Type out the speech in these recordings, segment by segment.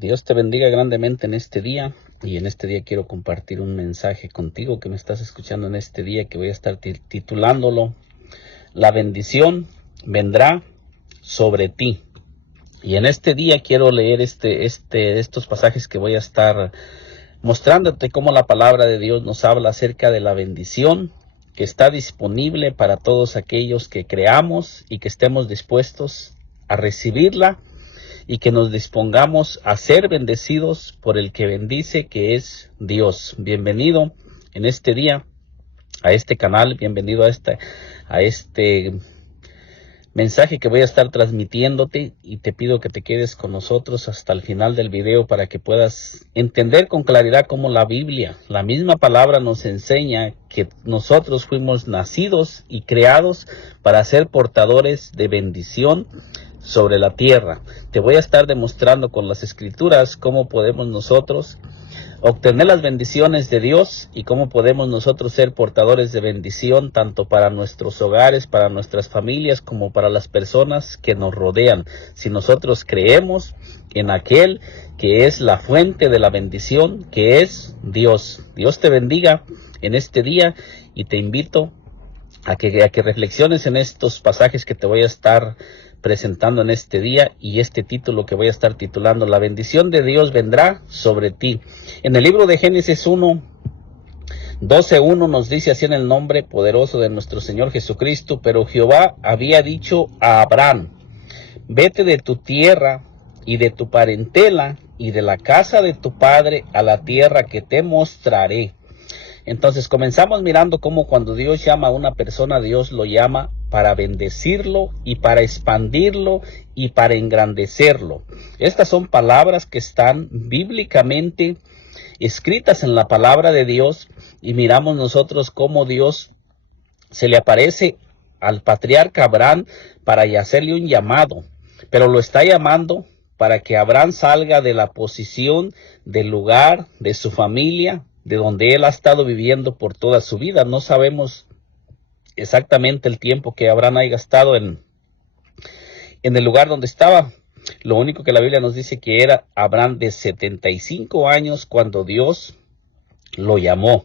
Dios te bendiga grandemente en este día, y en este día quiero compartir un mensaje contigo que me estás escuchando en este día, que voy a estar titulándolo La bendición vendrá sobre ti. Y en este día quiero leer estos pasajes que voy a estar mostrándote cómo la palabra de Dios nos habla acerca de la bendición que está disponible para todos aquellos que creamos y que estemos dispuestos a recibirla, y que nos dispongamos a ser bendecidos por el que bendice, que es Dios. Bienvenido en este día a este canal, bienvenido a este mensaje que voy a estar transmitiéndote, y te pido que te quedes con nosotros hasta el final del video para que puedas entender con claridad cómo la Biblia, la misma palabra, nos enseña que nosotros fuimos nacidos y creados para ser portadores de bendición sobre la tierra. Te voy a estar demostrando con las escrituras cómo podemos nosotros obtener las bendiciones de Dios y cómo podemos nosotros ser portadores de bendición tanto para nuestros hogares, para nuestras familias, como para las personas que nos rodean. Si nosotros creemos en aquel que es la fuente de la bendición, que es Dios. Dios te bendiga en este día, y te invito a que reflexiones en estos pasajes que te voy a estar presentando en este día, y este título que voy a estar titulando La bendición de Dios vendrá sobre ti. En el libro de Génesis 12:1 nos dice así: en el nombre poderoso de nuestro Señor Jesucristo, pero Jehová había dicho a Abraham: vete de tu tierra y de tu parentela y de la casa de tu padre a la tierra que te mostraré. Entonces comenzamos mirando cómo cuando Dios llama a una persona, Dios lo llama para bendecirlo y para expandirlo y para engrandecerlo. Estas son palabras que están bíblicamente escritas en la palabra de Dios, y miramos nosotros cómo Dios se le aparece al patriarca Abraham para hacerle un llamado, pero lo está llamando para que Abraham salga de la posición, del lugar, de su familia, de donde él ha estado viviendo por toda su vida. No sabemos exactamente el tiempo que Abraham haya estado en el lugar donde estaba. Lo único que la Biblia nos dice que era Abraham de 75 años cuando Dios lo llamó.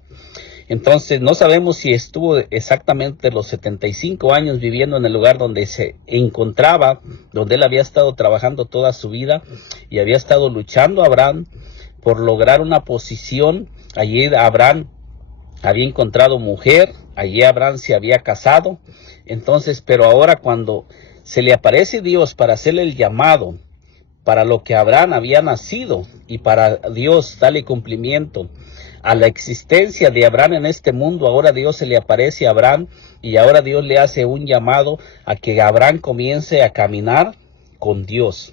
Entonces no sabemos si estuvo exactamente los 75 años viviendo en el lugar donde se encontraba, donde él había estado trabajando toda su vida y había estado luchando Abraham por lograr una posición. Allí Abraham había encontrado mujer, allí Abraham se había casado. Entonces, pero ahora cuando se le aparece Dios para hacerle el llamado para lo que Abraham había nacido, y para Dios darle cumplimiento a la existencia de Abraham en este mundo, ahora Dios se le aparece a Abraham, y ahora Dios le hace un llamado a que Abraham comience a caminar con Dios,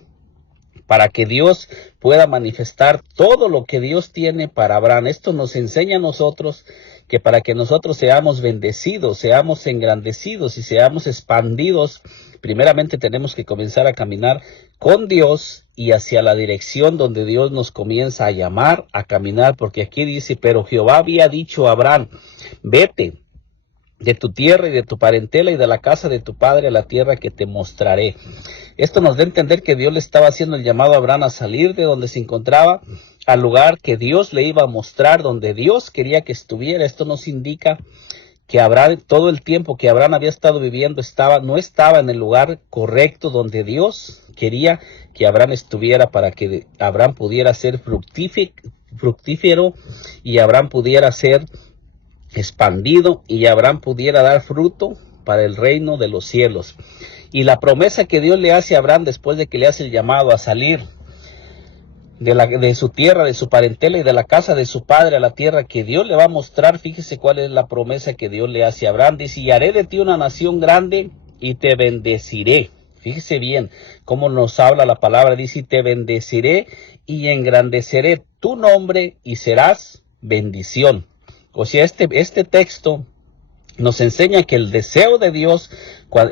para que Dios pueda manifestar todo lo que Dios tiene para Abraham. Esto nos enseña a nosotros que para que nosotros seamos bendecidos, seamos engrandecidos y seamos expandidos, primeramente tenemos que comenzar a caminar con Dios y hacia la dirección donde Dios nos comienza a llamar a caminar, porque aquí dice: pero Jehová había dicho a Abraham: vete de tu tierra y de tu parentela y de la casa de tu padre a la tierra que te mostraré. Esto nos da a entender que Dios le estaba haciendo el llamado a Abraham a salir de donde se encontraba al lugar que Dios le iba a mostrar, donde Dios quería que estuviera. Esto nos indica que Abraham, todo el tiempo que Abraham había estado viviendo, no estaba en el lugar correcto donde Dios quería que Abraham estuviera, para que Abraham pudiera ser fructífero y Abraham pudiera ser expandido y Abraham pudiera dar fruto para el reino de los cielos. Y la promesa que Dios le hace a Abraham después de que le hace el llamado a salir de su tierra, de su parentela y de la casa de su padre a la tierra que Dios le va a mostrar, fíjese cuál es la promesa que Dios le hace a Abraham. Dice: y haré de ti una nación grande y te bendeciré. Fíjese bien cómo nos habla la palabra. Dice: y te bendeciré y engrandeceré tu nombre y serás bendición. O sea, este texto nos enseña que el deseo de Dios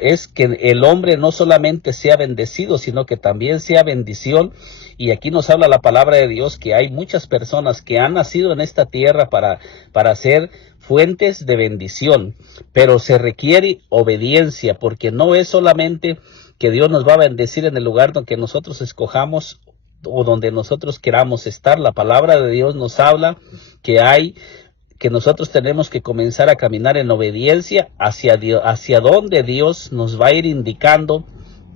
es que el hombre no solamente sea bendecido, sino que también sea bendición. Y aquí nos habla la palabra de Dios que hay muchas personas que han nacido en esta tierra para ser fuentes de bendición, pero se requiere obediencia, porque no es solamente que Dios nos va a bendecir en el lugar donde nosotros escojamos o donde nosotros queramos estar. La palabra de Dios nos habla que nosotros tenemos que comenzar a caminar en obediencia hacia Dios, hacia donde Dios nos va a ir indicando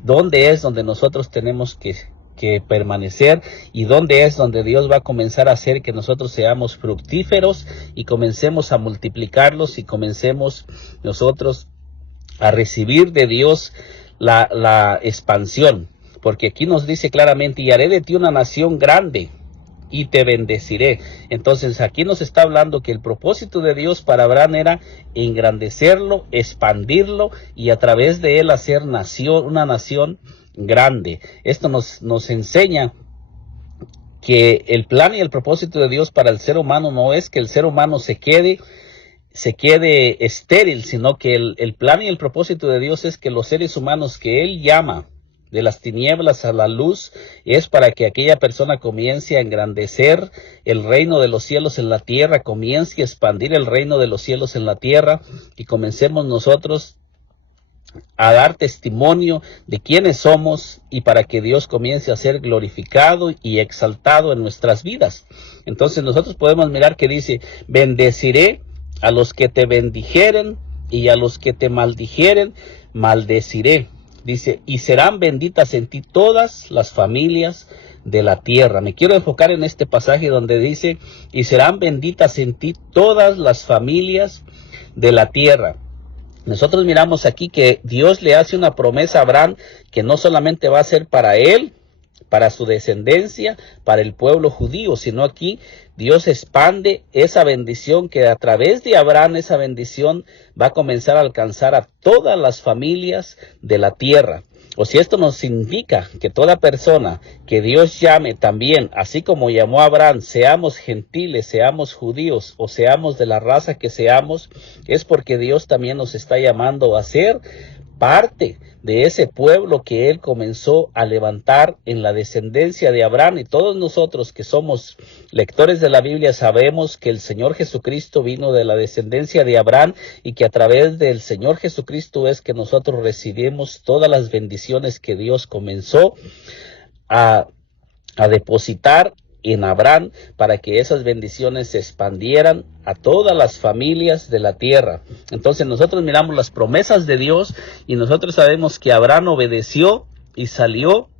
dónde es donde nosotros tenemos que permanecer, y dónde es donde Dios va a comenzar a hacer que nosotros seamos fructíferos y comencemos a multiplicarlos y comencemos nosotros a recibir de Dios la expansión. Porque aquí nos dice claramente: y haré de ti una nación grande y te bendeciré. Entonces aquí nos está hablando que el propósito de Dios para Abraham era engrandecerlo, expandirlo y a través de él hacer una nación grande. Esto nos enseña que el plan y el propósito de Dios para el ser humano no es que el ser humano se quede estéril, sino que el plan y el propósito de Dios es que los seres humanos que Él llama de las tinieblas a la luz, es para que aquella persona comience a engrandecer el reino de los cielos en la tierra, comience a expandir el reino de los cielos en la tierra, y comencemos nosotros a dar testimonio de quiénes somos, y para que Dios comience a ser glorificado y exaltado en nuestras vidas. Entonces nosotros podemos mirar que dice: bendeciré a los que te bendijeren, y a los que te maldijeren, maldeciré. Dice: y serán benditas en ti todas las familias de la tierra. Me quiero enfocar en este pasaje donde dice: y serán benditas en ti todas las familias de la tierra. Nosotros miramos aquí que Dios le hace una promesa a Abraham que no solamente va a ser para él, para su descendencia, para el pueblo judío, sino aquí Dios expande esa bendición, que a través de Abraham esa bendición va a comenzar a alcanzar a todas las familias de la tierra. O si esto nos indica que toda persona que Dios llame también, así como llamó a Abraham, seamos gentiles, seamos judíos o seamos de la raza que seamos, es porque Dios también nos está llamando a ser parte de ese pueblo que Él comenzó a levantar en la descendencia de Abraham. Y todos nosotros que somos lectores de la Biblia sabemos que el Señor Jesucristo vino de la descendencia de Abraham, y que a través del Señor Jesucristo es que nosotros recibimos todas las bendiciones que Dios comenzó a depositar en Abraham, para que esas bendiciones se expandieran a todas las familias de la tierra. Entonces nosotros miramos las promesas de Dios, y nosotros sabemos que Abraham obedeció y salió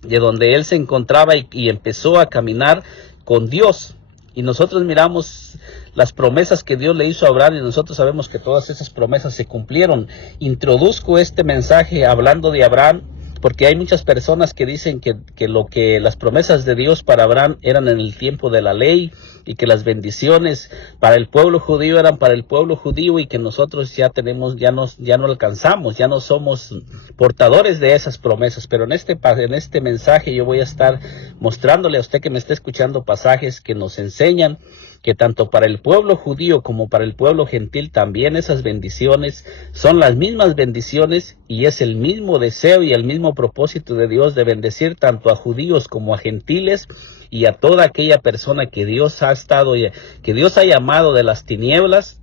de donde él se encontraba y empezó a caminar con Dios. Y nosotros miramos las promesas que Dios le hizo a Abraham, y nosotros sabemos que todas esas promesas se cumplieron. Introduzco este mensaje hablando de Abraham porque hay muchas personas que dicen que las promesas de Dios para Abraham eran en el tiempo de la ley, y que las bendiciones para el pueblo judío eran para el pueblo judío, y que nosotros ya no alcanzamos, ya no somos portadores de esas promesas. Pero en este mensaje yo voy a estar mostrándole a usted que me está escuchando pasajes que nos enseñan que tanto para el pueblo judío como para el pueblo gentil también esas bendiciones son las mismas bendiciones, y es el mismo deseo y el mismo propósito de Dios de bendecir tanto a judíos como a gentiles, y a toda aquella persona que Dios ha llamado de las tinieblas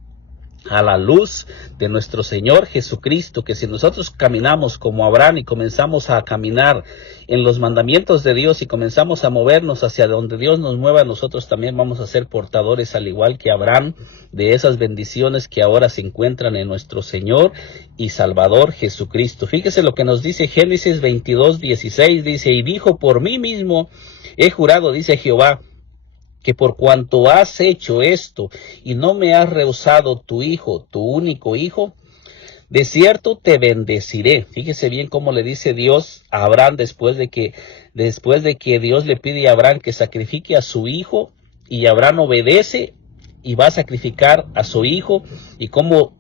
a la luz de nuestro Señor Jesucristo. Que si nosotros caminamos como Abraham y comenzamos a caminar en los mandamientos de Dios y comenzamos a movernos hacia donde Dios nos mueva, nosotros también vamos a ser portadores, al igual que Abraham, de esas bendiciones que ahora se encuentran en nuestro Señor y Salvador Jesucristo. Fíjese lo que nos dice Génesis 22:16, dice: y dijo: por mí mismo he jurado, dice Jehová, que por cuanto has hecho esto y no me has rehusado tu hijo, tu único hijo, de cierto te bendeciré. Fíjese bien cómo le dice Dios a Abraham después de que Dios le pide a Abraham que sacrifique a su hijo, y Abraham obedece y va a sacrificar a su hijo. Y cómo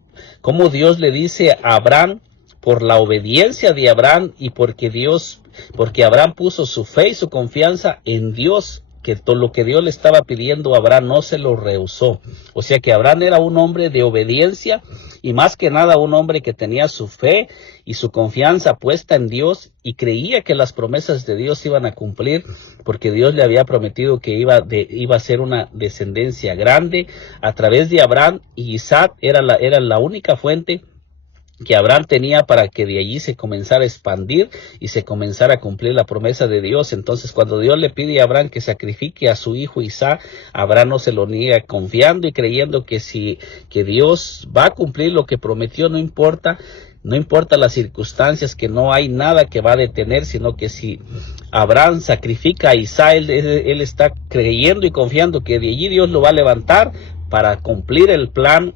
Dios le dice a Abraham, por la obediencia de Abraham, y porque Abraham puso su fe y su confianza en Dios, que todo lo que Dios le estaba pidiendo a Abraham no se lo rehusó. O sea que Abraham era un hombre de obediencia, y más que nada un hombre que tenía su fe y su confianza puesta en Dios, y creía que las promesas de Dios iban a cumplir, porque Dios le había prometido que iba a ser una descendencia grande a través de Abraham, y Isaac era la única fuente que Abraham tenía para que de allí se comenzara a expandir y se comenzara a cumplir la promesa de Dios. Entonces, cuando Dios le pide a Abraham que sacrifique a su hijo Isaac, Abraham no se lo niega, confiando y creyendo que Dios va a cumplir lo que prometió, no importa las circunstancias, que no hay nada que va a detener, sino que si Abraham sacrifica a Isaac, él está creyendo y confiando que de allí Dios lo va a levantar para cumplir el plan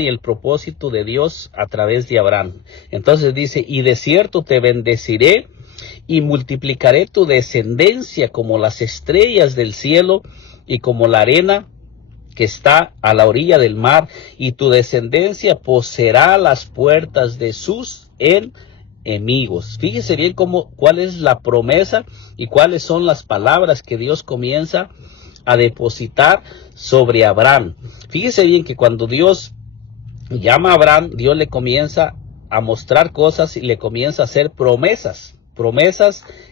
y el propósito de Dios a través de Abraham. Entonces dice, y de cierto te bendeciré y multiplicaré tu descendencia como las estrellas del cielo y como la arena que está a la orilla del mar, y tu descendencia poseerá las puertas de sus enemigos. Fíjese bien cuál es la promesa y cuáles son las palabras que Dios comienza a depositar sobre Abraham. Fíjese bien que cuando Dios llama a Abraham, Dios le comienza a mostrar cosas y le comienza a hacer promesas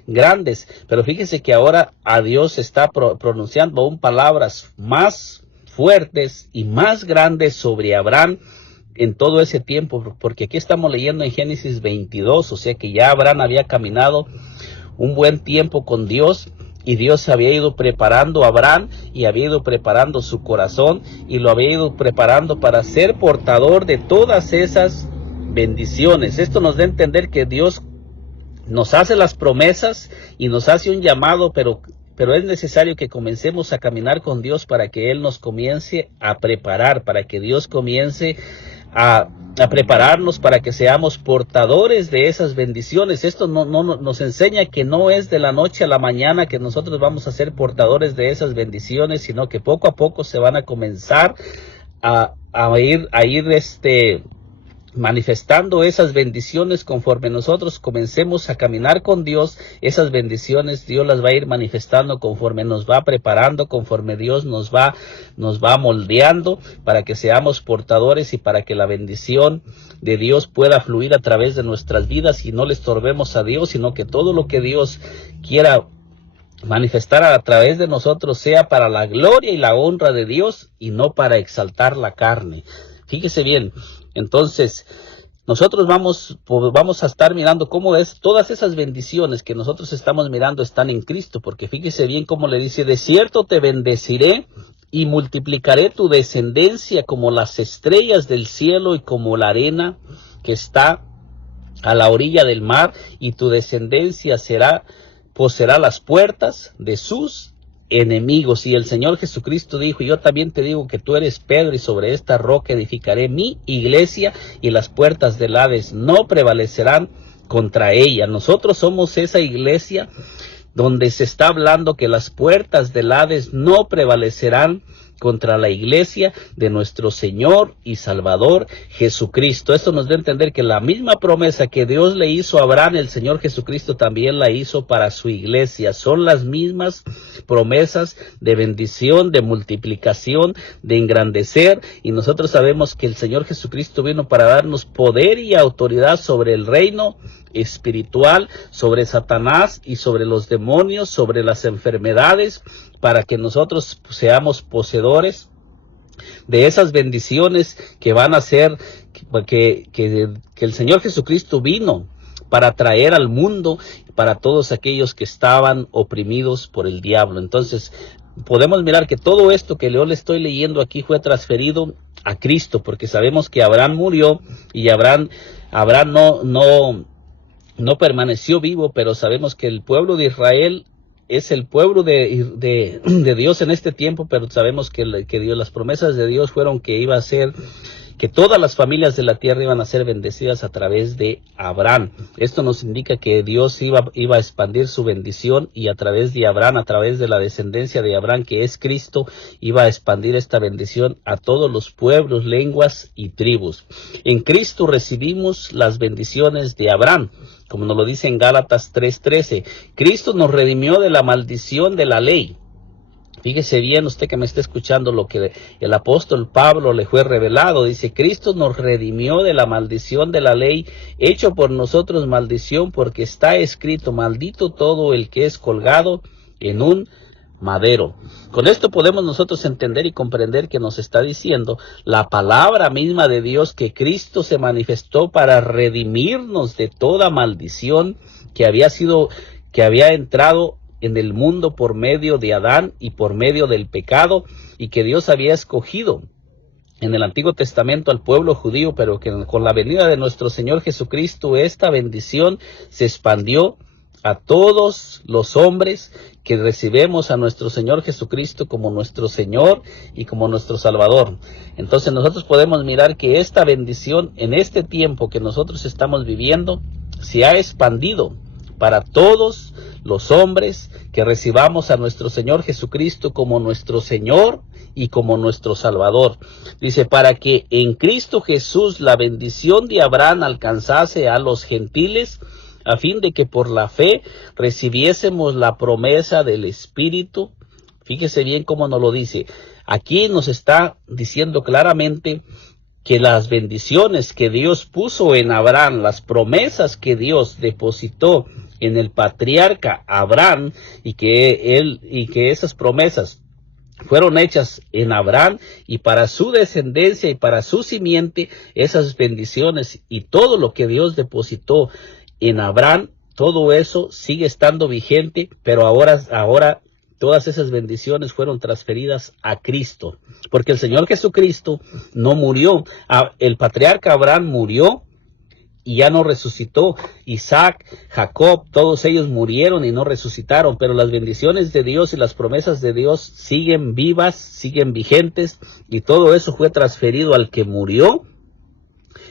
grandes. Pero fíjese que ahora a Dios está pronunciando aún palabras más fuertes y más grandes sobre Abraham en todo ese tiempo, porque aquí estamos leyendo en Génesis 22, o sea que ya Abraham había caminado un buen tiempo con Dios, y Dios había ido preparando a Abraham y había ido preparando su corazón y lo había ido preparando para ser portador de todas esas bendiciones. Esto nos da a entender que Dios nos hace las promesas y nos hace un llamado, pero es necesario que comencemos a caminar con Dios para que Él nos comience a preparar, para que Dios comience a prepararnos para que seamos portadores de esas bendiciones. Esto nos enseña que no es de la noche a la mañana que nosotros vamos a ser portadores de esas bendiciones, sino que poco a poco se van a comenzar a ir manifestando esas bendiciones conforme nosotros comencemos a caminar con Dios. Esas bendiciones Dios las va a ir manifestando conforme nos va preparando, conforme Dios nos va moldeando para que seamos portadores y para que la bendición de Dios pueda fluir a través de nuestras vidas y no le estorbemos a Dios, sino que todo lo que Dios quiera manifestar a través de nosotros sea para la gloria y la honra de Dios y no para exaltar la carne. Fíjese bien, entonces nosotros vamos a estar mirando cómo es todas esas bendiciones que nosotros estamos mirando están en Cristo, porque fíjese bien cómo le dice, de cierto te bendeciré y multiplicaré tu descendencia como las estrellas del cielo y como la arena que está a la orilla del mar, y tu descendencia poseerá las puertas de sus enemigos. Y el Señor Jesucristo dijo, yo también te digo que tú eres Pedro, y sobre esta roca edificaré mi iglesia, y las puertas del Hades no prevalecerán contra ella. Nosotros somos esa iglesia donde se está hablando que las puertas del Hades no prevalecerán contra la iglesia de nuestro Señor y Salvador Jesucristo. Esto nos da a entender que la misma promesa que Dios le hizo a Abraham, el Señor Jesucristo también la hizo para su iglesia. Son las mismas promesas de bendición, de multiplicación, de engrandecer, y nosotros sabemos que el Señor Jesucristo vino para darnos poder y autoridad sobre el reino espiritual, sobre Satanás y sobre los demonios, sobre las enfermedades, para que nosotros seamos poseedores de esas bendiciones que van a ser que el Señor Jesucristo vino para traer al mundo, para todos aquellos que estaban oprimidos por el diablo. Entonces podemos mirar que todo esto que yo le estoy leyendo aquí fue transferido a Cristo, porque sabemos que Abraham murió y Abraham no permaneció vivo, pero sabemos que el pueblo de Israel es el pueblo de Dios en este tiempo, pero sabemos que Dios, las promesas de Dios fueron que iba a ser, que todas las familias de la tierra iban a ser bendecidas a través de Abraham. Esto nos indica que Dios iba a expandir su bendición, y a través de Abraham, a través de la descendencia de Abraham, que es Cristo, iba a expandir esta bendición a todos los pueblos, lenguas y tribus. En Cristo recibimos las bendiciones de Abraham, como nos lo dice en Gálatas 3:13. Cristo nos redimió de la maldición de la ley. Fíjese bien usted que me está escuchando lo que el apóstol Pablo le fue revelado. Dice, Cristo nos redimió de la maldición de la ley, hecho por nosotros maldición, porque está escrito, maldito todo el que es colgado en un madero. Con esto podemos nosotros entender y comprender que nos está diciendo la palabra misma de Dios que Cristo se manifestó para redimirnos de toda maldición que había entrado en el mundo por medio de Adán y por medio del pecado, y que Dios había escogido en el Antiguo Testamento al pueblo judío, pero que con la venida de nuestro Señor Jesucristo esta bendición se expandió a todos los hombres que recibimos a nuestro Señor Jesucristo como nuestro Señor y como nuestro Salvador. Entonces nosotros podemos mirar que esta bendición en este tiempo que nosotros estamos viviendo se ha expandido para todos los hombres que recibamos a nuestro Señor Jesucristo como nuestro Señor y como nuestro Salvador. Dice, para que en Cristo Jesús la bendición de Abraham alcanzase a los gentiles, a fin de que por la fe recibiésemos la promesa del Espíritu. Fíjese bien cómo nos lo dice. Aquí nos está diciendo claramente que las bendiciones que Dios puso en Abraham, las promesas que Dios depositó en el patriarca Abraham, y que esas promesas fueron hechas en Abraham y para su descendencia y para su simiente, esas bendiciones y todo lo que Dios depositó en Abraham, todo eso sigue estando vigente, pero ahora todas esas bendiciones fueron transferidas a Cristo, porque el Señor Jesucristo no murió. El patriarca Abraham murió y ya no resucitó. Isaac, Jacob, todos ellos murieron y no resucitaron, pero las bendiciones de Dios y las promesas de Dios siguen vivas, siguen vigentes, y todo eso fue transferido al que murió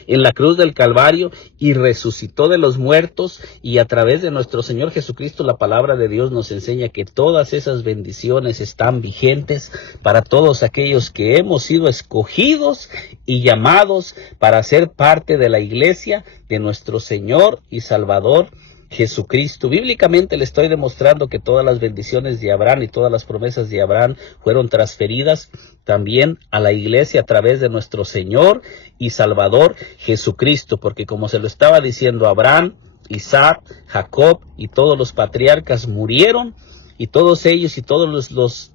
en la cruz del Calvario y resucitó de los muertos, y a través de nuestro Señor Jesucristo la palabra de Dios nos enseña que todas esas bendiciones están vigentes para todos aquellos que hemos sido escogidos y llamados para ser parte de la iglesia de nuestro Señor y Salvador Jesucristo. Bíblicamente le estoy demostrando que todas las bendiciones de Abraham y todas las promesas de Abraham fueron transferidas también a la iglesia a través de nuestro Señor y Salvador Jesucristo, porque como se lo estaba diciendo, Abraham, Isaac, Jacob y todos los patriarcas murieron, y todos ellos y todos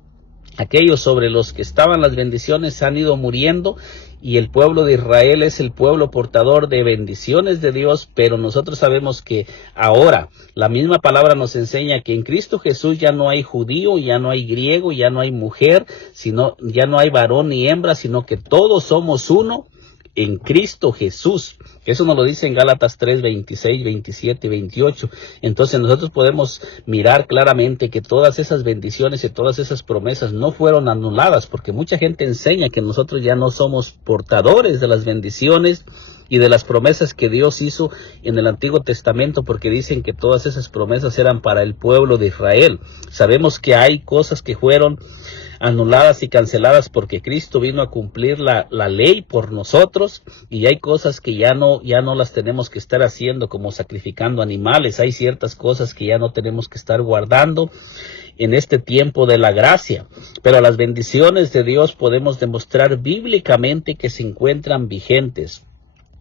aquellos sobre los que estaban las bendiciones han ido muriendo, y el pueblo de Israel es el pueblo portador de bendiciones de Dios. Pero nosotros sabemos que ahora la misma palabra nos enseña que en Cristo Jesús ya no hay judío, ya no hay griego, ya no hay mujer, ya no hay varón ni hembra, sino que todos somos uno en Cristo Jesús. Eso nos lo dice en Gálatas 3, 26, 27 y 28. Entonces nosotros podemos mirar claramente que todas esas bendiciones y todas esas promesas no fueron anuladas, porque mucha gente enseña que nosotros ya no somos portadores de las bendiciones y de las promesas que Dios hizo en el Antiguo Testamento, porque dicen que todas esas promesas eran para el pueblo de Israel. Sabemos que hay cosas que fueron anuladas y canceladas porque Cristo vino a cumplir la ley por nosotros, y hay cosas que ya no las tenemos que estar haciendo, como sacrificando animales. Hay ciertas cosas que ya no tenemos que estar guardando en este tiempo de la gracia, pero las bendiciones de Dios podemos demostrar bíblicamente que se encuentran vigentes.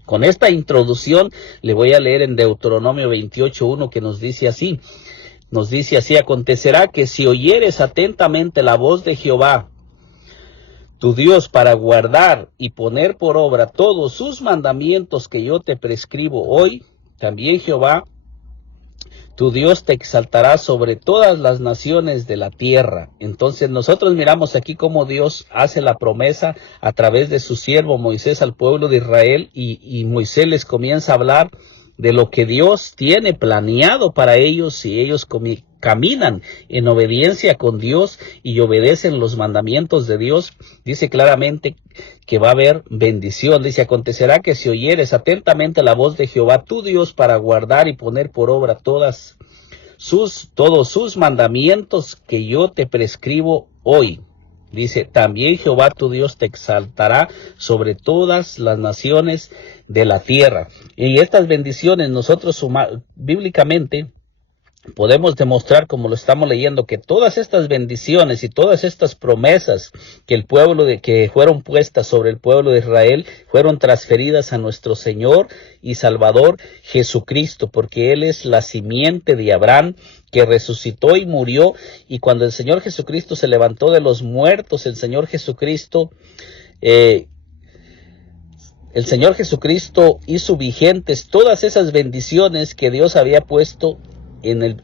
Con esta introducción le voy a leer en Deuteronomio 28:1, que nos dice así. Acontecerá que si oyeres atentamente la voz de Jehová, tu Dios, para guardar y poner por obra todos sus mandamientos que yo te prescribo hoy, también Jehová, tu Dios, te exaltará sobre todas las naciones de la tierra. Entonces nosotros miramos aquí cómo Dios hace la promesa a través de su siervo Moisés al pueblo de Israel, y Moisés les comienza a hablar de lo que Dios tiene planeado para ellos si ellos caminan en obediencia con Dios y obedecen los mandamientos de Dios. Dice claramente que va a haber bendición. Dice, acontecerá que si oyeres atentamente la voz de Jehová tu Dios para guardar y poner por obra todos sus mandamientos que yo te prescribo hoy. Dice, también Jehová tu Dios te exaltará sobre todas las naciones de la tierra. Y estas bendiciones nosotros bíblicamente podemos demostrar, como lo estamos leyendo, que todas estas bendiciones y todas estas promesas que que fueron puestas sobre el pueblo de Israel fueron transferidas a nuestro Señor y Salvador Jesucristo, porque Él es la simiente de Abraham que resucitó y murió, y cuando el Señor Jesucristo se levantó de los muertos, el Señor Jesucristo hizo vigentes todas esas bendiciones que Dios había puesto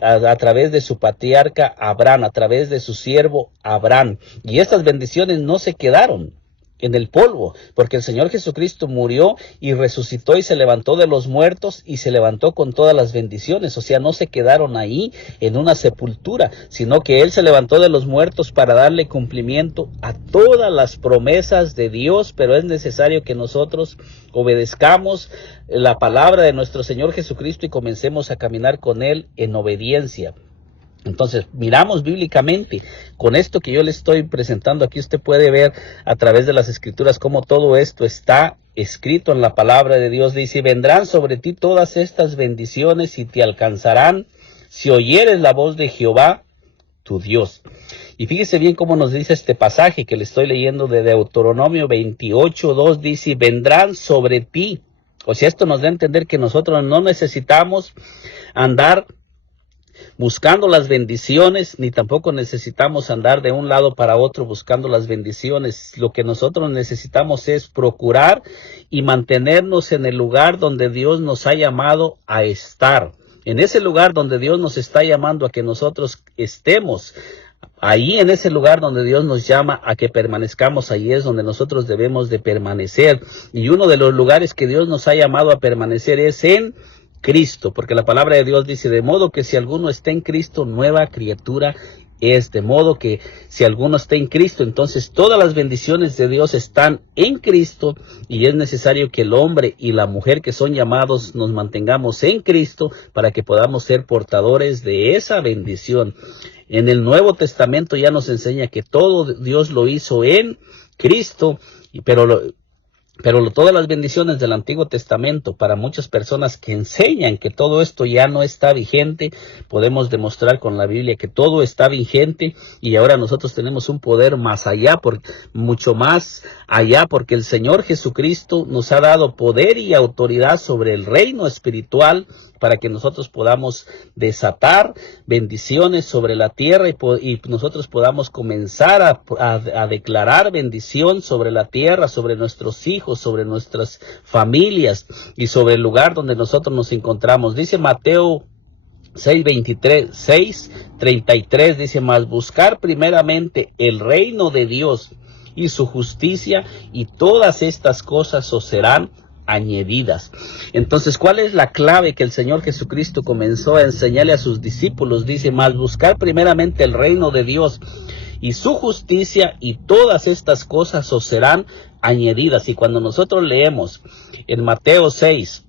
a través de su patriarca Abraham, a través de su siervo Abraham. Y estas bendiciones no se quedaron en el polvo, porque el Señor Jesucristo murió y resucitó y se levantó de los muertos y se levantó con todas las bendiciones. O sea, no se quedaron ahí en una sepultura, sino que Él se levantó de los muertos para darle cumplimiento a todas las promesas de Dios. Pero es necesario que nosotros obedezcamos la palabra de nuestro Señor Jesucristo y comencemos a caminar con Él en obediencia. Entonces, miramos bíblicamente, con esto que yo le estoy presentando aquí, usted puede ver a través de las Escrituras cómo todo esto está escrito en la palabra de Dios. Dice: vendrán sobre ti todas estas bendiciones y te alcanzarán si oyeres la voz de Jehová, tu Dios. Y fíjese bien cómo nos dice este pasaje que le estoy leyendo de Deuteronomio 28:2, dice: vendrán sobre ti. O sea, esto nos da a entender que nosotros no necesitamos andar buscando las bendiciones, ni tampoco necesitamos andar de un lado para otro buscando las bendiciones. Lo que nosotros necesitamos es procurar y mantenernos en el lugar donde Dios nos ha llamado a estar. En ese lugar donde Dios nos está llamando a que nosotros estemos, ahí en ese lugar donde Dios nos llama a que permanezcamos, ahí es donde nosotros debemos de permanecer. Y uno de los lugares que Dios nos ha llamado a permanecer es en Cristo, porque la palabra de Dios dice: de modo que si alguno está en Cristo, nueva criatura es. De modo que si alguno está en Cristo, entonces todas las bendiciones de Dios están en Cristo, y es necesario que el hombre y la mujer que son llamados nos mantengamos en Cristo para que podamos ser portadores de esa bendición. En el Nuevo Testamento ya nos enseña que todo Dios lo hizo en Cristo, pero todas las bendiciones del Antiguo Testamento, para muchas personas que enseñan que todo esto ya no está vigente, podemos demostrar con la Biblia que todo está vigente, y ahora nosotros tenemos un poder más allá, mucho más allá, porque el Señor Jesucristo nos ha dado poder y autoridad sobre el reino espiritual para que nosotros podamos desatar bendiciones sobre la tierra y nosotros podamos comenzar a declarar bendición sobre la tierra, sobre nuestros hijos, sobre nuestras familias y sobre el lugar donde nosotros nos encontramos. Dice Mateo 6:33, dice: mas buscar primeramente el reino de Dios y su justicia, y todas estas cosas os serán añadidas. Entonces, ¿cuál es la clave que el Señor Jesucristo comenzó a enseñarle a sus discípulos? Dice: mas buscar primeramente el reino de Dios y su justicia, y todas estas cosas os serán añadidas. Y cuando nosotros leemos en Mateo 6,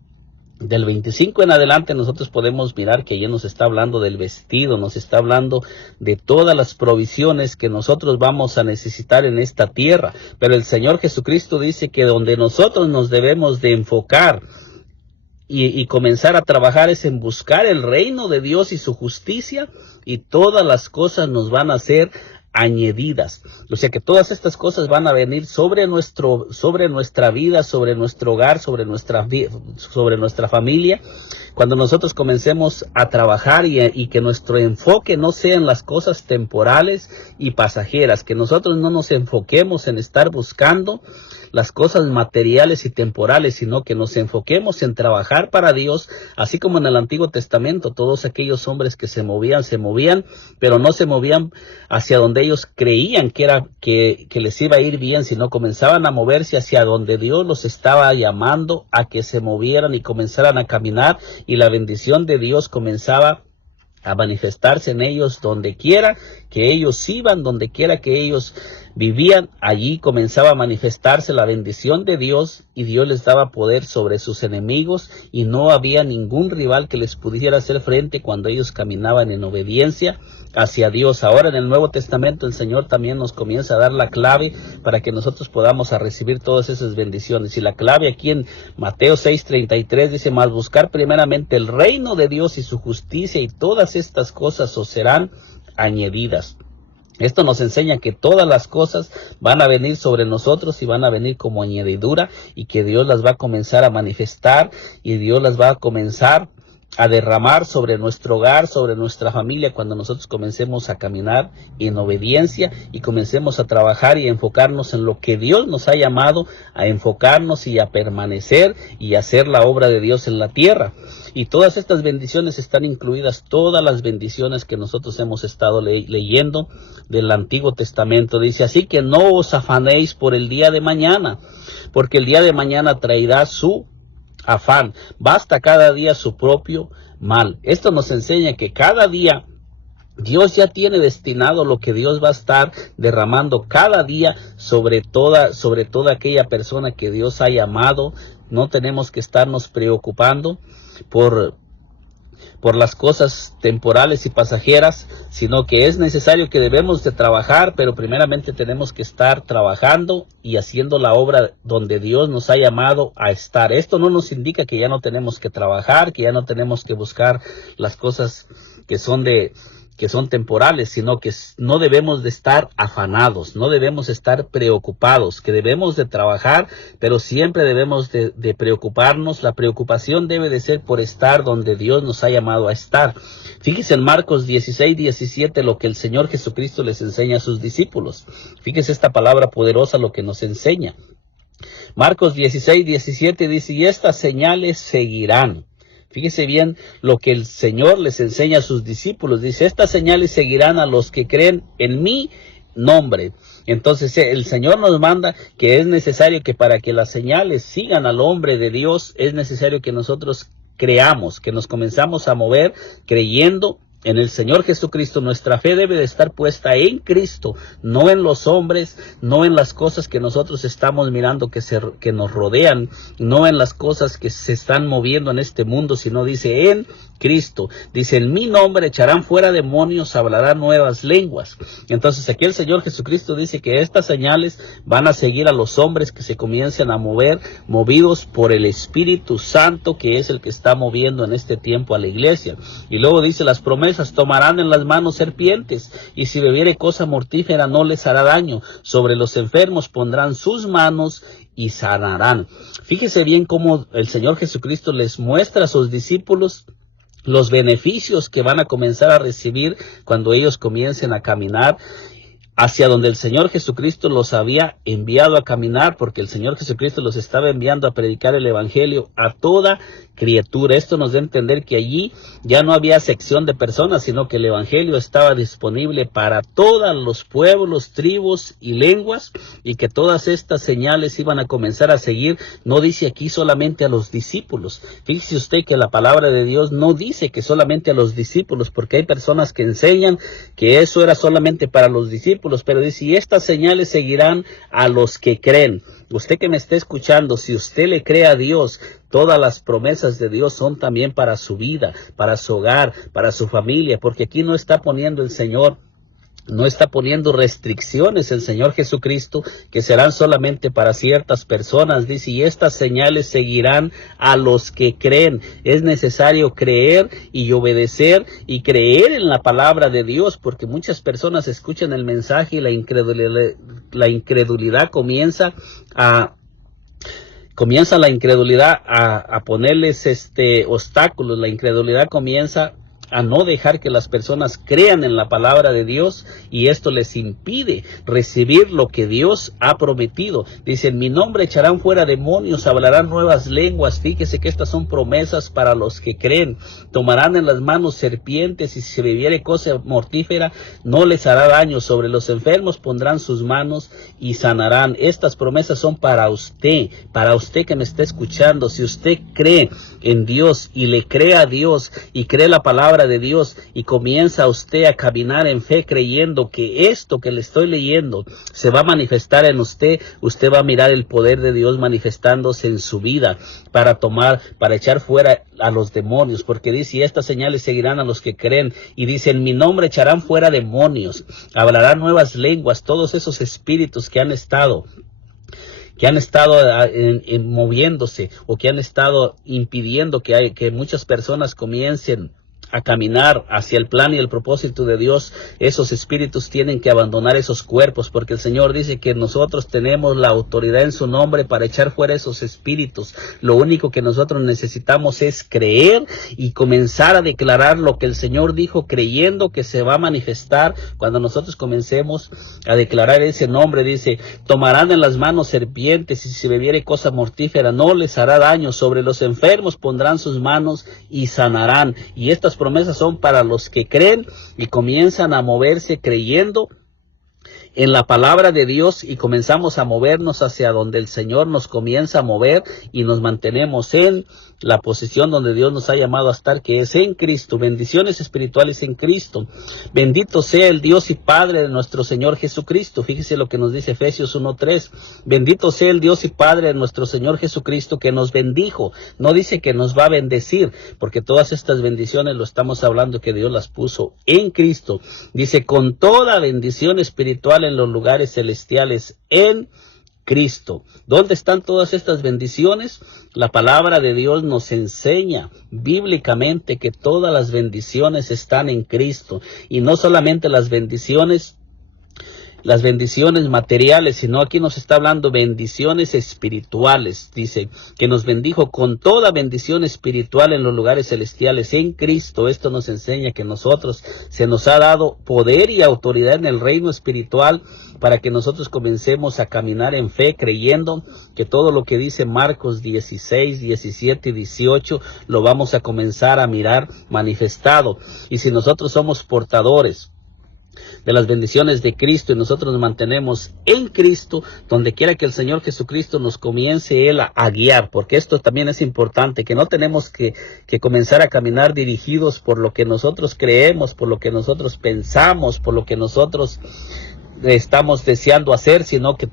del 25 en adelante, nosotros podemos mirar que ya nos está hablando del vestido, nos está hablando de todas las provisiones que nosotros vamos a necesitar en esta tierra. Pero el Señor Jesucristo dice que donde nosotros nos debemos de enfocar y comenzar a trabajar es en buscar el reino de Dios y su justicia, y todas las cosas nos van a ser añadidas. O sea que todas estas cosas van a venir sobre nuestra vida, sobre nuestro hogar, sobre nuestra familia, cuando nosotros comencemos a trabajar y que nuestro enfoque no sea en las cosas temporales y pasajeras, que nosotros no nos enfoquemos en estar buscando las cosas materiales y temporales, sino que nos enfoquemos en trabajar para Dios, así como en el Antiguo Testamento todos aquellos hombres que se movían, pero no se movían hacia donde ellos creían que les iba a ir bien, sino comenzaban a moverse hacia donde Dios los estaba llamando a que se movieran y comenzaran a caminar, y la bendición de Dios comenzaba a manifestarse en ellos donde quiera que ellos iban, donde quiera que ellos vivían allí, comenzaba a manifestarse la bendición de Dios y Dios les daba poder sobre sus enemigos y no había ningún rival que les pudiera hacer frente cuando ellos caminaban en obediencia hacia Dios. Ahora en el Nuevo Testamento el Señor también nos comienza a dar la clave para que nosotros podamos a recibir todas esas bendiciones. Y la clave aquí en Mateo 6:33 dice: mas buscar primeramente el reino de Dios y su justicia, y todas estas cosas os serán añadidas. Esto nos enseña que todas las cosas van a venir sobre nosotros y van a venir como añadidura, y que Dios las va a comenzar a manifestar y Dios las va a comenzar a derramar sobre nuestro hogar, sobre nuestra familia, cuando nosotros comencemos a caminar en obediencia y comencemos a trabajar y a enfocarnos en lo que Dios nos ha llamado a enfocarnos y a permanecer y hacer la obra de Dios en la tierra. Y todas estas bendiciones están incluidas, todas las bendiciones que nosotros hemos estado leyendo del Antiguo Testamento. Dice: así que no os afanéis por el día de mañana, porque el día de mañana traerá su afán, basta cada día su propio mal. Esto nos enseña que cada día Dios ya tiene destinado lo que Dios va a estar derramando cada día sobre toda aquella persona que Dios ha llamado. No tenemos que estarnos preocupando por las cosas temporales y pasajeras, sino que es necesario que debemos de trabajar, pero primeramente tenemos que estar trabajando y haciendo la obra donde Dios nos ha llamado a estar. Esto no nos indica que ya no tenemos que trabajar, que ya no tenemos que buscar las cosas que son temporales, sino que no debemos de estar afanados, no debemos estar preocupados, que debemos de trabajar, pero siempre debemos de preocuparnos. La preocupación debe de ser por estar donde Dios nos ha llamado a estar. Fíjese en Marcos 16:17 lo que el Señor Jesucristo les enseña a sus discípulos. Fíjese esta palabra poderosa lo que nos enseña. Marcos 16:17 dice: y estas señales seguirán. Fíjese bien lo que el Señor les enseña a sus discípulos. Dice: estas señales seguirán a los que creen en mi nombre. Entonces el Señor nos manda que es necesario que para que las señales sigan al hombre de Dios, es necesario que nosotros creamos, que nos comenzamos a mover creyendo en el Señor Jesucristo. Nuestra fe debe de estar puesta en Cristo, no en los hombres, no en las cosas que nosotros estamos mirando que nos rodean, no en las cosas que se están moviendo en este mundo, sino dice en Cristo. Dice: en mi nombre echarán fuera demonios, hablarán nuevas lenguas. Entonces aquí el Señor Jesucristo dice que estas señales van a seguir a los hombres que se comiencen a mover, movidos por el Espíritu Santo, que es el que está moviendo en este tiempo a la iglesia. Y luego dice las promesas: tomarán en las manos serpientes, y si bebiere cosa mortífera no les hará daño. Sobre los enfermos pondrán sus manos y sanarán. Fíjese bien cómo el Señor Jesucristo les muestra a sus discípulos los beneficios que van a comenzar a recibir cuando ellos comiencen a caminar hacia donde el Señor Jesucristo los había enviado a caminar, porque el Señor Jesucristo los estaba enviando a predicar el Evangelio a toda criatura. Esto nos da a entender que allí ya no había sección de personas, sino que el Evangelio estaba disponible para todos los pueblos, tribus y lenguas, y que todas estas señales iban a comenzar a seguir. No dice aquí solamente a los discípulos. Fíjese usted que la palabra de Dios no dice que solamente a los discípulos, porque hay personas que enseñan que eso era solamente para los discípulos, pero dice: y estas señales seguirán a los que creen. Usted que me está escuchando, si usted le cree a Dios, todas las promesas de Dios son también para su vida, para su hogar, para su familia, porque aquí no está poniendo el Señor, no está poniendo restricciones el Señor Jesucristo que serán solamente para ciertas personas. Dice: y estas señales seguirán a los que creen. Es necesario creer y obedecer y creer en la palabra de Dios, porque muchas personas escuchan el mensaje y la incredulidad comienza a ponerles obstáculos. La incredulidad comienza a no dejar que las personas crean en la palabra de Dios, y esto les impide recibir lo que Dios ha prometido. Dice: en mi nombre echarán fuera demonios, hablarán nuevas lenguas. Fíjese que estas son promesas para los que creen. Tomarán en las manos serpientes, y si se bebiere cosa mortífera no les hará daño. Sobre los enfermos pondrán sus manos y sanarán. Estas promesas son para usted que me está escuchando. Si usted cree en Dios y le cree a Dios y cree la palabra palabra de Dios y comienza usted a caminar en fe creyendo que esto que le estoy leyendo se va a manifestar en usted, usted va a mirar el poder de Dios manifestándose en su vida para echar fuera a los demonios, porque dice, y estas señales seguirán a los que creen, y dice, en mi nombre echarán fuera demonios, hablarán nuevas lenguas, todos esos espíritus que han estado moviéndose o que han estado impidiendo que muchas personas comiencen a caminar hacia el plan y el propósito de Dios. Esos espíritus tienen que abandonar esos cuerpos, porque el Señor dice que nosotros tenemos la autoridad en su nombre para echar fuera esos espíritus. Lo único que nosotros necesitamos es creer y comenzar a declarar lo que el Señor dijo, creyendo que se va a manifestar. Cuando nosotros comencemos a declarar ese nombre, dice, tomarán en las manos serpientes, y si bebiere cosa mortífera no les hará daño, sobre los enfermos pondrán sus manos y sanarán. Y estas promesas son para los que creen y comienzan a moverse creyendo en la palabra de Dios, y comenzamos a movernos hacia donde el Señor nos comienza a mover, y nos mantenemos en la posición donde Dios nos ha llamado a estar, que es en Cristo. Bendiciones espirituales en Cristo. Bendito sea el Dios y Padre de nuestro Señor Jesucristo. Fíjese lo que nos dice Efesios 1:3. Bendito sea el Dios y Padre de nuestro Señor Jesucristo, que nos bendijo. No dice que nos va a bendecir, porque todas estas bendiciones lo estamos hablando que Dios las puso en Cristo. Dice, con toda bendición espiritual en los lugares celestiales en Cristo. ¿Dónde están todas estas bendiciones? La palabra de Dios nos enseña bíblicamente que todas las bendiciones están en Cristo, y no solamente las bendiciones materiales, sino aquí nos está hablando bendiciones espirituales. Dice que nos bendijo con toda bendición espiritual en los lugares celestiales en Cristo. Esto nos enseña que nosotros se nos ha dado poder y autoridad en el reino espiritual para que nosotros comencemos a caminar en fe, creyendo que todo lo que dice Marcos 16, 17 y 18 lo vamos a comenzar a mirar manifestado. Y si nosotros somos portadores de las bendiciones de Cristo y nosotros nos mantenemos en Cristo, donde quiera que el Señor Jesucristo nos comience Él a guiar, porque esto también es importante, que no tenemos que comenzar a caminar dirigidos por lo que nosotros creemos, por lo que nosotros pensamos, por lo que nosotros estamos deseando hacer, sino que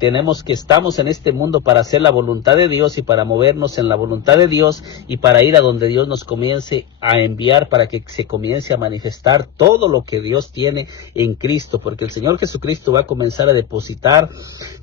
estamos en este mundo para hacer la voluntad de Dios y para movernos en la voluntad de Dios y para ir a donde Dios nos comience a enviar, para que se comience a manifestar todo lo que Dios tiene en Cristo, porque el Señor Jesucristo va a comenzar a depositar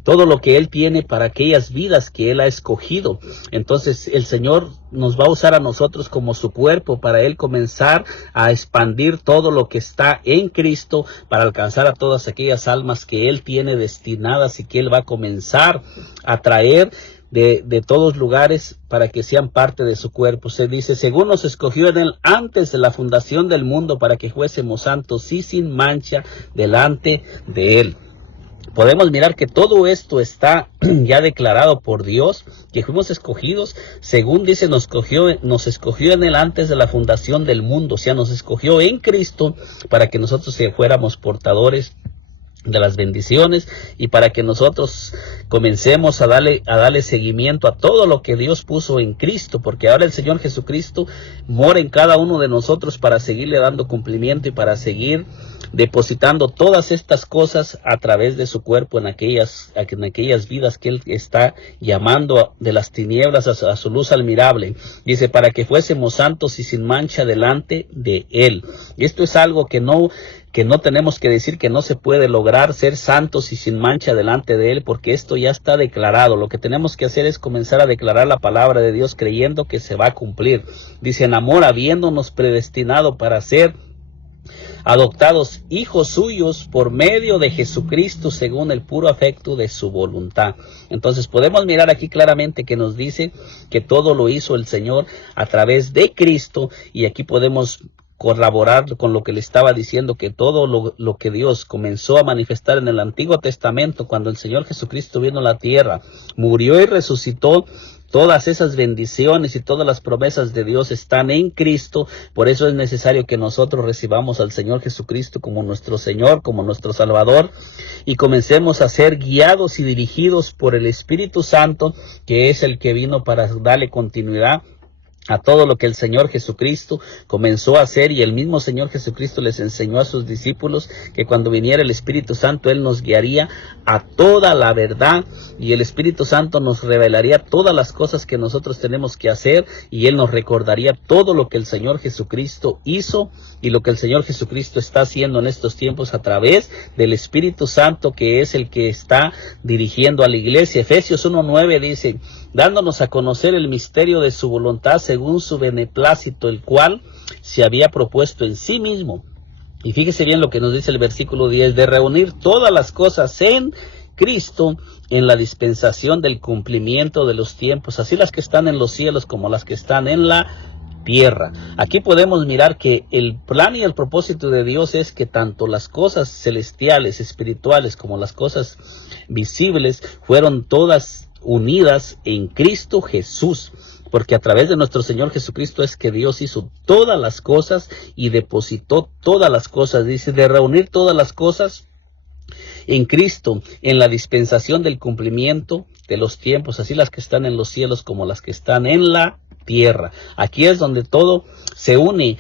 todo lo que Él tiene para aquellas vidas que Él ha escogido. Entonces el Señor nos va a usar a nosotros como su cuerpo para Él comenzar a expandir todo lo que está en Cristo para alcanzar a todas aquellas almas que Él tiene destinadas y que Él va a comenzar a traer de todos lugares para que sean parte de su cuerpo. Se dice, según nos escogió en Él antes de la fundación del mundo para que fuésemos santos y sin mancha delante de Él. Podemos mirar que todo esto está ya declarado por Dios, que fuimos escogidos, según dice, nos escogió en Él antes de la fundación del mundo. O sea, nos escogió en Cristo para que nosotros fuéramos portadores de las bendiciones y para que nosotros comencemos a darle seguimiento a todo lo que Dios puso en Cristo, porque ahora el Señor Jesucristo mora en cada uno de nosotros para seguirle dando cumplimiento y para seguir depositando todas estas cosas a través de su cuerpo en aquellas vidas que Él está llamando de las tinieblas a su luz admirable. Dice, para que fuésemos santos y sin mancha delante de Él. Y esto es algo que no tenemos que decir, que no se puede lograr ser santos y sin mancha delante de Él, porque esto ya está declarado. Lo que tenemos que hacer es comenzar a declarar la palabra de Dios creyendo que se va a cumplir. Dice, en amor, habiéndonos predestinado para ser adoptados hijos suyos por medio de Jesucristo según el puro afecto de su voluntad. Entonces podemos mirar aquí claramente que nos dice que todo lo hizo el Señor a través de Cristo, y aquí podemos corroborar con lo que le estaba diciendo, que todo lo que Dios comenzó a manifestar en el Antiguo Testamento, cuando el Señor Jesucristo vino a la tierra, murió y resucitó, todas esas bendiciones y todas las promesas de Dios están en Cristo. Por eso es necesario que nosotros recibamos al Señor Jesucristo como nuestro Señor, como nuestro Salvador, y comencemos a ser guiados y dirigidos por el Espíritu Santo, que es el que vino para darle continuidad a todo lo que el Señor Jesucristo comenzó a hacer, y el mismo Señor Jesucristo les enseñó a sus discípulos que cuando viniera el Espíritu Santo Él nos guiaría a toda la verdad, y el Espíritu Santo nos revelaría todas las cosas que nosotros tenemos que hacer, y Él nos recordaría todo lo que el Señor Jesucristo hizo y lo que el Señor Jesucristo está haciendo en estos tiempos a través del Espíritu Santo, que es el que está dirigiendo a la iglesia. Efesios 1:9 dice: dándonos a conocer el misterio de su voluntad según su beneplácito, el cual se había propuesto en sí mismo. Y fíjese bien lo que nos dice el versículo 10, de reunir todas las cosas en Cristo en la dispensación del cumplimiento de los tiempos, así las que están en los cielos como las que están en la tierra. Aquí podemos mirar que el plan y el propósito de Dios es que tanto las cosas celestiales, espirituales, como las cosas visibles fueron todas unidas en Cristo Jesús, porque a través de nuestro Señor Jesucristo es que Dios hizo todas las cosas y depositó todas las cosas. Dice, de reunir todas las cosas en Cristo, en la dispensación del cumplimiento de los tiempos, así las que están en los cielos como las que están en la tierra. Aquí es donde todo se une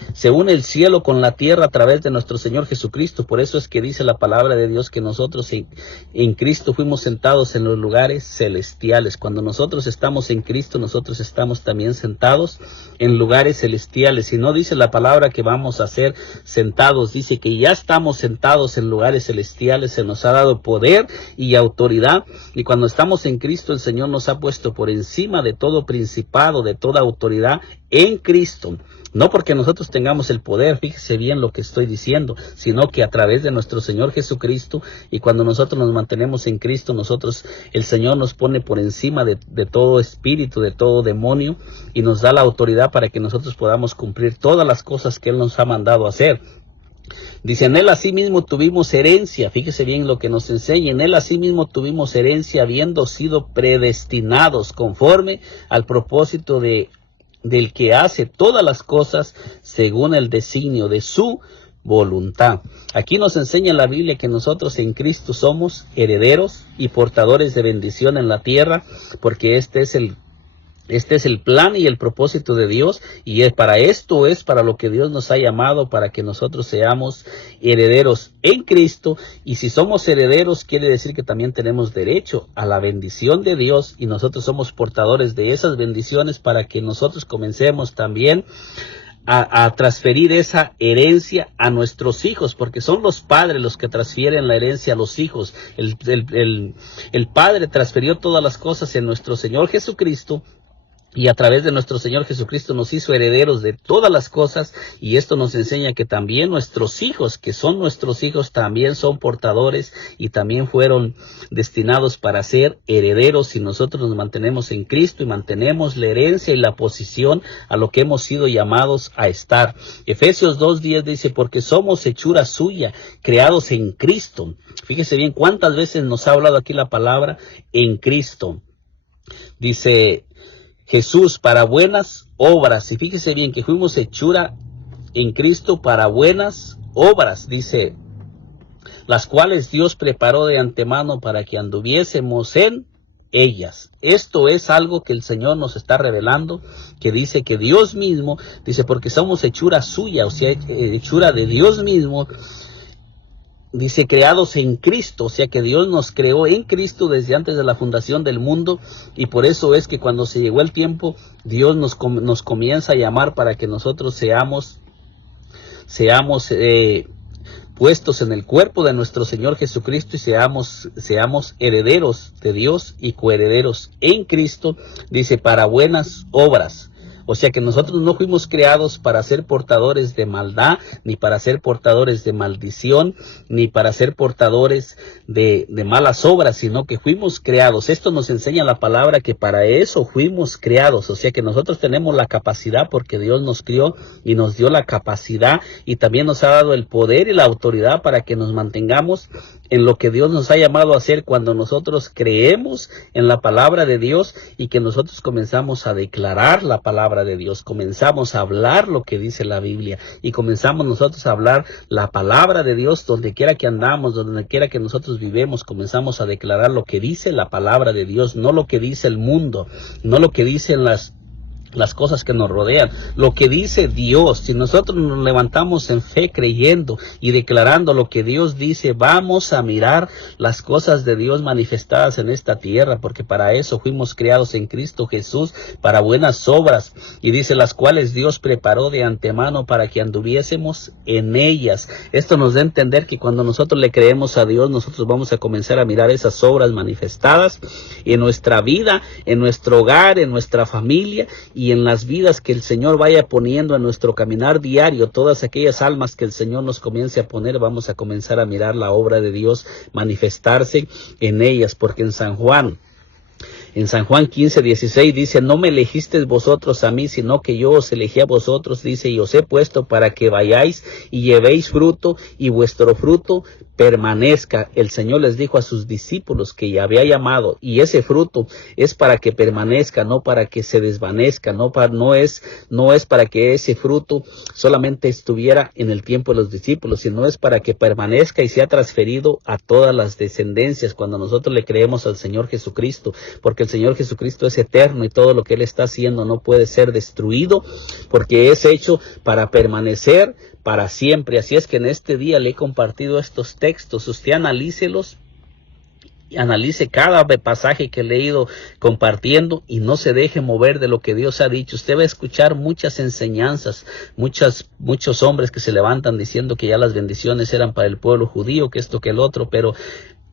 el cielo con la tierra a través de nuestro Señor Jesucristo. Por eso es que dice la palabra de Dios que nosotros en Cristo fuimos sentados en los lugares celestiales. Cuando nosotros estamos en Cristo, nosotros estamos también sentados en lugares celestiales. Y no dice la palabra que vamos a ser sentados, dice que ya estamos sentados en lugares celestiales. Se nos ha dado poder y autoridad, y cuando estamos en Cristo, el Señor nos ha puesto por encima de todo principado, de toda autoridad en Cristo. No porque nosotros tengamos el poder, fíjese bien lo que estoy diciendo, sino que a través de nuestro Señor Jesucristo, y cuando nosotros nos mantenemos en Cristo, el Señor nos pone por encima de todo espíritu, de todo demonio, y nos da la autoridad para que nosotros podamos cumplir todas las cosas que Él nos ha mandado hacer. Dice, en Él asimismo tuvimos herencia, fíjese bien lo que nos enseña, en Él asimismo tuvimos herencia, habiendo sido predestinados conforme al propósito del que hace todas las cosas según el designio de su voluntad. Aquí nos enseña la Biblia que nosotros en Cristo somos herederos y portadores de bendición en la tierra, porque este es el plan y el propósito de Dios, y para esto es para lo que Dios nos ha llamado, para que nosotros seamos herederos en Cristo. Y si somos herederos, quiere decir que también tenemos derecho a la bendición de Dios, y nosotros somos portadores de esas bendiciones para que nosotros comencemos también a transferir esa herencia a nuestros hijos, porque son los padres los que transfieren la herencia a los hijos. El Padre transfirió todas las cosas en nuestro Señor Jesucristo, y a través de nuestro Señor Jesucristo nos hizo herederos de todas las cosas, y esto nos enseña que también nuestros hijos, que son nuestros hijos, también son portadores y también fueron destinados para ser herederos, si nosotros nos mantenemos en Cristo y mantenemos la herencia y la posición a lo que hemos sido llamados a estar. Efesios 2:10 dice, porque somos hechura suya, creados en Cristo. Fíjese bien cuántas veces nos ha hablado aquí la palabra en Cristo. Dice Jesús, para buenas obras. Y fíjese bien que fuimos hechura en Cristo para buenas obras, dice, las cuales Dios preparó de antemano para que anduviésemos en ellas. Esto es algo que el Señor nos está revelando, que dice que Dios mismo, dice, porque somos hechura suya, o sea, hechura de Dios mismo. Dice, creados en Cristo, o sea que Dios nos creó en Cristo desde antes de la fundación del mundo, y por eso es que cuando se llegó el tiempo, Dios nos comienza a llamar para que nosotros seamos puestos en el cuerpo de nuestro Señor Jesucristo, y seamos herederos de Dios y coherederos en Cristo, dice, para buenas obras. O sea que nosotros no fuimos creados para ser portadores de maldad, ni para ser portadores de maldición, ni para ser portadores de malas obras, sino que fuimos creados. Esto nos enseña la palabra que para eso fuimos creados. O sea que nosotros tenemos la capacidad, porque Dios nos crió y nos dio la capacidad, y también nos ha dado el poder y la autoridad para que nos mantengamos en lo que Dios nos ha llamado a hacer cuando nosotros creemos en la palabra de Dios, y que nosotros comenzamos a declarar la palabra de Dios, comenzamos a hablar lo que dice la Biblia, y comenzamos nosotros a hablar la palabra de Dios donde quiera que andamos, donde quiera que nosotros vivemos. Comenzamos a declarar lo que dice la palabra de Dios, no lo que dice el mundo, no lo que dicen las cosas que nos rodean, lo que dice Dios. Si nosotros nos levantamos en fe creyendo y declarando lo que Dios dice, vamos a mirar las cosas de Dios manifestadas en esta tierra, porque para eso fuimos creados en Cristo Jesús, para buenas obras, y dice las cuales Dios preparó de antemano para que anduviésemos en ellas. Esto nos da a entender que cuando nosotros le creemos a Dios, nosotros vamos a comenzar a mirar esas obras manifestadas en nuestra vida, en nuestro hogar, en nuestra familia, y en las vidas que el Señor vaya poniendo en nuestro caminar diario. Todas aquellas almas que el Señor nos comience a poner, vamos a comenzar a mirar la obra de Dios manifestarse en ellas, porque en San Juan 15:16 dice, no me elegisteis vosotros a mí, sino que yo os elegí a vosotros, dice, y os he puesto para que vayáis y llevéis fruto, y vuestro fruto permanezca. El Señor les dijo a sus discípulos que ya había llamado, y ese fruto es para que permanezca, no para que se desvanezca, no es para que ese fruto solamente estuviera en el tiempo de los discípulos, sino es para que permanezca y sea transferido a todas las descendencias cuando nosotros le creemos al Señor Jesucristo, porque el Señor Jesucristo es eterno y todo lo que Él está haciendo no puede ser destruido, porque es hecho para permanecer para siempre. Así es que en este día le he compartido estos textos. Usted analícelos, analice cada pasaje que le he ido compartiendo y no se deje mover de lo que Dios ha dicho. Usted va a escuchar muchas enseñanzas, muchos hombres que se levantan diciendo que ya las bendiciones eran para el pueblo judío, que esto, que el otro, pero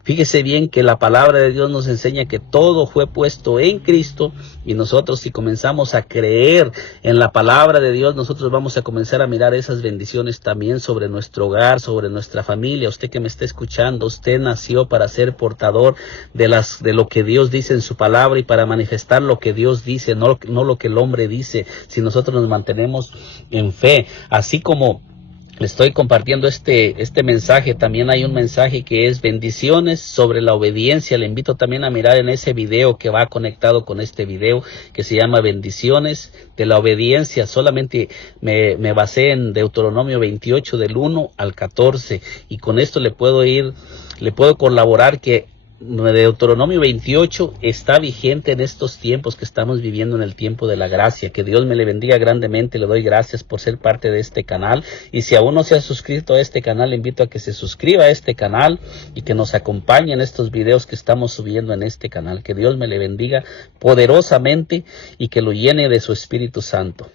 fíjese bien que la palabra de Dios nos enseña que todo fue puesto en Cristo, y nosotros, si comenzamos a creer en la palabra de Dios, nosotros vamos a comenzar a mirar esas bendiciones también sobre nuestro hogar, sobre nuestra familia. Usted que me está escuchando, usted nació para ser portador de lo que Dios dice en su palabra y para manifestar lo que Dios dice, no lo que el hombre dice. Si nosotros nos mantenemos en fe, así como le estoy compartiendo este mensaje, también hay un mensaje que es bendiciones sobre la obediencia. Le invito también a mirar en ese video que va conectado con este video, que se llama bendiciones de la obediencia. Solamente me basé en Deuteronomio 28 del 1 al 14, y con esto le puedo colaborar que Deuteronomio 28 está vigente en estos tiempos que estamos viviendo, en el tiempo de la gracia. Que Dios me le bendiga grandemente. Le doy gracias por ser parte de este canal, y si aún no se ha suscrito a este canal, le invito a que se suscriba a este canal y que nos acompañe en estos videos que estamos subiendo en este canal. Que Dios me le bendiga poderosamente y que lo llene de su Espíritu Santo.